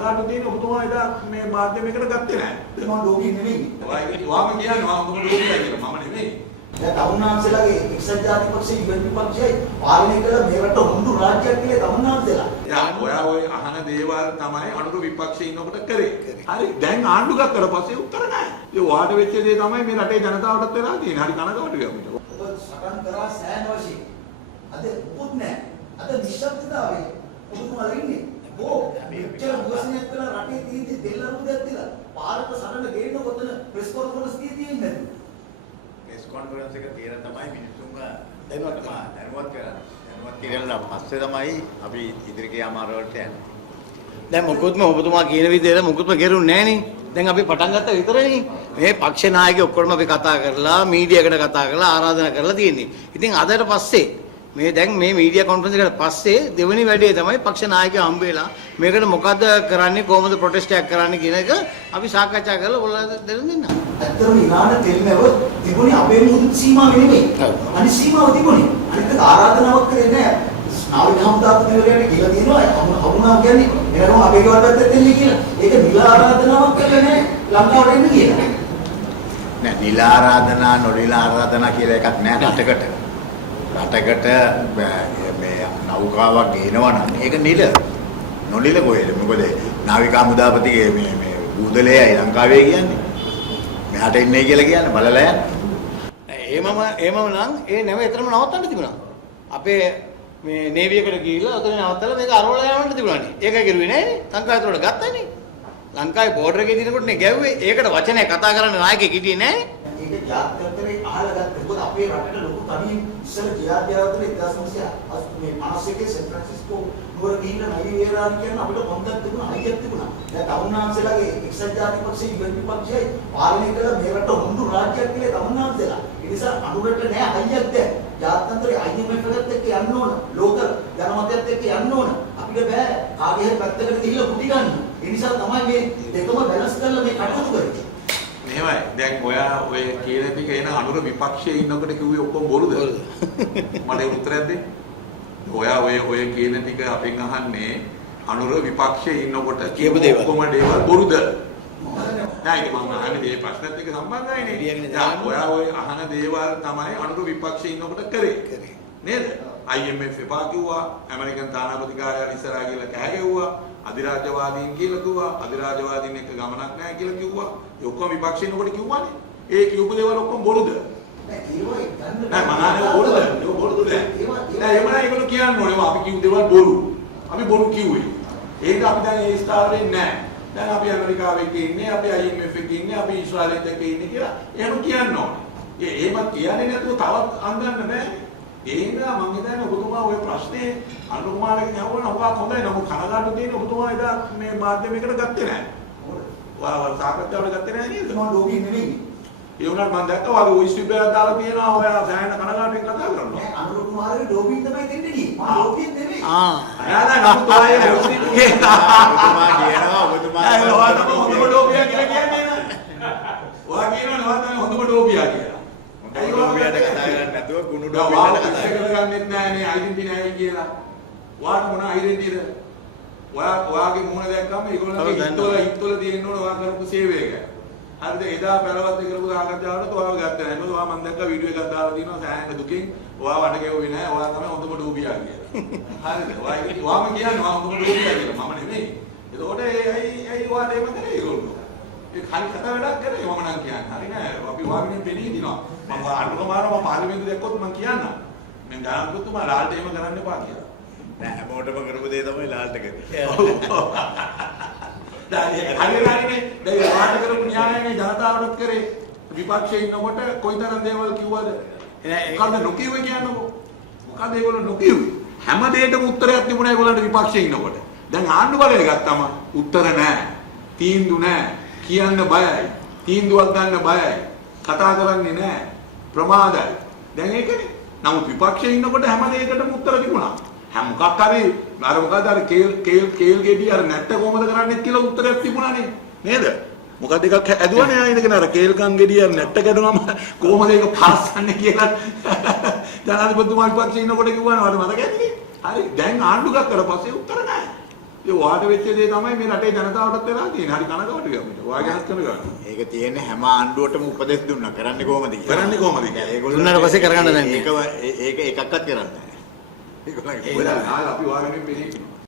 කනගාටු තියෙන ඔබතුමා එදා මේ මාධ්‍යමයකට ගත්තේ නැහැ. මම ලෝකෙ නෙමෙයි. ඔයාම කියන්නේ මම ලෝකෙයි කියලා. මම නෙමෙයි. දැන් තමුන්නාන්සේලාගේ එක්සත් ජාතික පක්ෂයේ ඉවත් විපක්ෂයයි පාලනය කළ මේකට හොඳු රාජ්‍යයක් කියලා තමුන්නාන්සේලා. ඔයා ඔය අහන දේවල් තමයි අනුරු විපක්ෂයේ ඉන්නකොට කරේ. හරි. දැන් ආණ්ඩු ගත්තට පස්සේ උත්තර නැහැ. ඒ වාට වෙච්ච දේ තමයි මේ රටේ ජනතාවටත් වෙලා තියෙන්නේ. හරි කනගාටුයි අපිට. ඔබ සටන් කරා සෑහෙන වශයෙන්. අද මොකුත් නැහැ. අද නිශ්ශබ්දතාවයේ ඔබතුමාලා ඉන්නේ. මෙච්චර දුවසනයක් වෙලා රටේ තියෙද්දි දෙල්ලරුදයක් දිලා පාරට සරණ ගේන්න කොතන ප්‍රෙස් කොන්ෆරන්ස් තියෙන්නේ නැද්ද? ප්‍රෙස් කොන්ෆරන්ස් එක තියලා තමයි මිනිස්සුන්ව දැනුවත් කරන්නේ. දැනුවත් කියලා පස්සේ තමයි අපි ඉදිරි ක්‍රියාමාර්ගවලට යන්නේ. දැන් මොකොත්ම ඔබතුමා කියන විදිහට මොකොත්ම කෙරුන්නේ නැහැ නේ. දැන් අපි පටන් ගත්ත විතරනේ. මේ පක්ෂ නායකයෝ ඔක්කොම අපි කතා කරලා මීඩියාකට කතා කරලා ආරාධනා කරලා තියෙන්නේ. ඉතින් අදට පස්සේ මේ දැන් මේ මීඩියා කොන්ෆරන්ස් එකට පස්සේ දෙවෙනි වැඩේ තමයි පක්ෂ නායකයෝ හම්බ වෙලා මේකට මොකද්ද කරන්නේ කොහොමද ප්‍රොටෙස්ට් එකක් කරන්නේ කියන එක අපි සාකච්ඡා කරලා ඔයාලට දෙන්න. ඇත්තටම ඉරාන තෙල්නව තිබුණේ අපේ මුහුදු සීමාව නෙමෙයි. අනිත් සීමාව තිබුණේ. අනිත් ආරාධනාවක් කරේ නැහැ. නාවික හමුදාපතිවරයාට කියලා තියෙනවා හමුදාව කියන්නේ එනකම් අපේ ගෙවල් පැත්තට එන්නේ කියලා. ඒක නිල ආරාධනාවක් කරලා නැහැ ලංකාවට එන්න කියලා. නෑ නිල ආරාධනා නොනිල ආරාධනා කියලා එකක් නෑ රටකට. රටකට මේ නෞකාවක් ගේනවා නම් ඒක නිල. නොනිල කොහෙද? මොකද නාවික හමුදාපතිගේ මේ බූදලේයි ලංකාවේ කියන්නේ. මෙහාට ඉන්නේ කියලා කියන්නේ බලලා යන්න. එහෙමම නම් ඒ නැව එතරම් නවත්තන්න තිබුණා. අපේ මේ නේවි එකට ගිහිල්ලා ඔතන නවත්තලා මේක අරවලා යවන්න තිබුණානේ. ඒක කෙරුවේ නෑනේ. ලංකාවට ගත්තානේ. ලංකාවේ බෝඩර් එකේ දිනකොටනේ ගැව්වේ. ඒකට වචනය කතා කරන්න නායකයෙක් හිටියේ නෑනේ. ඒක ජාත්‍යන්තරේ අහලා ගත්තා. මොකද අපේ රටට ලොකු තනියෙන් ඉස්සර ජාත්‍යන්තර 1951 සෑන් ෆ්‍රැන්සිස්කෝ නුවර ගිහිල්ලා නවි වේරාන් කියන අපිට පොන්දක් තිබුණා, හයියක් තිබුණා. දැන් තමුන්නාන්සේලාගේ එක්සත් ජාතික පක්ෂයේ ඉවත් විපක්ෂයයි පාලනය කළ මේ රට හොඳු රාජ්‍යයක් කියලා තමුන්නාන්සේලා. ඒ නිසා අනුරට නෑ හයියක් දැන්. ජාත්‍යන්තරේ IMF එකත් එක්ක යන්න ඕන. ලෝක ජනමතයත් එක්ක යන්න ඕන. අපිට බෑ කාගේ හරි පැත්තකට ගිහිල්ලා කුටි ගන්න. ඒ නිසා තමයි මේ දෙකම බැලන්ස් කරලා මේ කටයුතු කරන්නේ. මෙහෙමයි. දැන් ඔයා ඔය කියන ටික එන අනුර විපක්ෂයේ ඉන්නකොට කිව්වේ ඔක්කොම බොරුද? මට උත්තරයක් දෙන්න. ඔයා ඔය කියන ටික අපෙන් අහන්නේ අනුර විපක්ෂයේ ඉන්නකොට කියපු ඔක්කොම දේවල් බොරුද? නෑ ඒක මම අහන්නේ මේ ප්‍රශ්නත් එක්ක සම්බන්ධයිනේ. ඔයා ඔය අහන දේවල් තමයි අනුර විපක්ෂයේ ඉන්නකොට කරේ. නේද? IMF එපා කිව්වා, ඇමරිකන් තානාපති කාර්යාලය ඉස්සරහා ගිහලා කෑ ගැව්වා, අධිරාජ්‍යවාදීන් කියලා කිව්වා, අධිරාජ්‍යවාදීන් එක්ක ගමනක් නැහැ කියලා කිව්වා. ඒ ඔක්කොම විපක්ෂයේ ඉන්නකොට කිව්වානේ. ඒ කියපු දේවල් ඔක්කොම බොරුද? නෑ මනානේ බොරුද? ඒක බොරුද නෑ. නෑ එහෙම නෑ ඒගොල්ලෝ කියන්නේ ඕනේ අපි කියපු දේවල් බොරු. අපි බොරු කිව්වේ. ඒක අපි දැන් ඒ ස්ථාවරේ නෑ. දැන් අපි ඇමරිකාවේ ඉන්නේ, අපි IMF එකේ ඉන්නේ, අපි ඊශ්‍රායලෙත් එක්ක ඉන්නේ කියලා එහෙම කියන්න ඕනේ. එහෙම කියන්නේ නැතුව තවත් අඳන්න බෑ. ඒ නිසා මම හිතන්නේ ඔබතුමා ওই ප්‍රශ්නේ අනුකුමාරගෙන් අහුවන හුඟක් හොඳයි. නමුත් කනගාටු තියෙන ඔබතුමා එදා මේ මාධ්‍යමයකට ගත්තේ නැහැ. ඔයාලා සාකච්ඡාවට ගත්තේ නැහැ නේද? මම ලෝකෙ නෙමෙයි. ඒ වුණාට මම දැක්කා වගේ වොයිස් විබ්‍රයක් දාලා තියෙනවා. ඔයා සෑහෙන කනගාටුවෙන් කතා කරනවා. නෑ අනුර කුමාරගේ ලෝකෙින් තමයි දෙන්නේ නේ. මම ලෝකෙින් නෙමෙයි. නෑ නමුත් ඔයා ඒ ඔබතුමා කියනවා ඔබතුමා ඔයා තමයි හොඳම ඩෝපියා කියලා කියන්නේ නේද? ඔයා කියනවා ඔයා තමයි හොඳම ඩෝපියා කියලා. ඩෝපියාට කතා කරන්නේ නැතුව කුණු ඩෝපියාට කතා කරගන්නෙත් නෑනේ අයිඩෙන්ටි නෑ කියලා. ඔයාට මොන අයිඩෙන්ටිද? ඔයාගේ මුහුණ දැක්කම ඒගොල්ලන්ගේ හිතවල තියෙන්න ඕන ඔයා කරපු සේවය ගැන. හරිද? එදා පළවත් කරපු සාකච්ඡාවට ඔයාව ගත්තේ නෑ. මොකද ඔයා මම දැක්කා වීඩියෝ එකක් දාලා තියෙනවා සෑහෙන දුකින්. ඔයා වඩ ගෙවුවේ නෑ. ඔයා තමයි හොඳම ඩෝපියා කියලා. හරිද? ඔයාම කියන්නේ ඔයා හොඳම ඩෝපියා කියලා. මම නෙමෙයි. එතකොට ඇයි ඔයාට එහෙම කරේ ඒගොල්ලෝ? ඒ කලින් කතා වැඩක් කරේ මම නම් කියන්නේ. හරි නෑ. අපි වාග්නේ පෙනී දිනවා. මම අනුකමාරව පාර්ලිමේන්තුව දැක්කොත් මම කියන්නම්. මම ගානකොතුමා ලාල්ට එහෙම කරන්න එපා කියලා. නෑ හැමෝටම කරපු දේ තමයි ලාල්ට කරේ. හරිනේ. දැන් ලාල්ට කරපු න්‍යායනේ ජනතාවට කරේ. විපක්ෂයේ ඉන්නකොට කොයිතරම් දේවල් කිව්වද? මොකද්ද නොකියුවේ කියන්නකෝ. මොකද්ද ඒගොල්ලෝ නොකියුවේ? හැම දෙයකම උත්තරයක් තිබුණා ඒගොල්ලන්ට විපක්ෂයේ ඉන්නකොට. දැන් ආණ්ඩු බලය ගත්තම උත්තර නෑ. තීන්දුව නෑ. කියන්න බයයි. තීන්දුවක් ගන්න බයයි. කතා කරන්නේ නැහැ. ප්‍රමාදයි. දැන් ඒකනේ. නමුත් විපක්ෂයේ ඉන්නකොට හැම දෙයකටම උත්තර තිබුණා. හැම මොකක් හරි අර මොකද අර කේල් ගෙඩි අර නැට්ට කොහමද කරන්නේ කියලා උත්තරයක් තිබුණානේ. නේද? මොකද එකක් ඇදුවනේ ආ ඉඳගෙන අර කේල් කන් ගෙඩි අර නැට්ට කැඩුනම කොහමද ඒක පාස්සන්නේ කියලා ජනාධිපතිතුමා විපක්ෂයේ ඉන්නකොට කිව්වනේ මට මතකයි. හරි. දැන් ආණ්ඩු ගත්තට පස්සේ උත්තර නැහැ. ඒ වාට වෙච්ච දේ තමයි මේ රටේ ජනතාවටත් වෙලා තියෙන්නේ. හරි කනගාටුයි අපිට. වාගෙනත් කනගාටුයි. ඒක තියෙන්නේ හැම ආණ්ඩුවටම උපදෙස් දුන්නා. කරන්නේ කොහමද කියලා. කරන්නේ කොහමද කියලා. දුන්නාට පස්සේ කරගන්න නැහැ. ඒක එකක්වත් කරන්නේ නැහැ. ඒක අපි වාගෙනින් පිළිගන්නවා.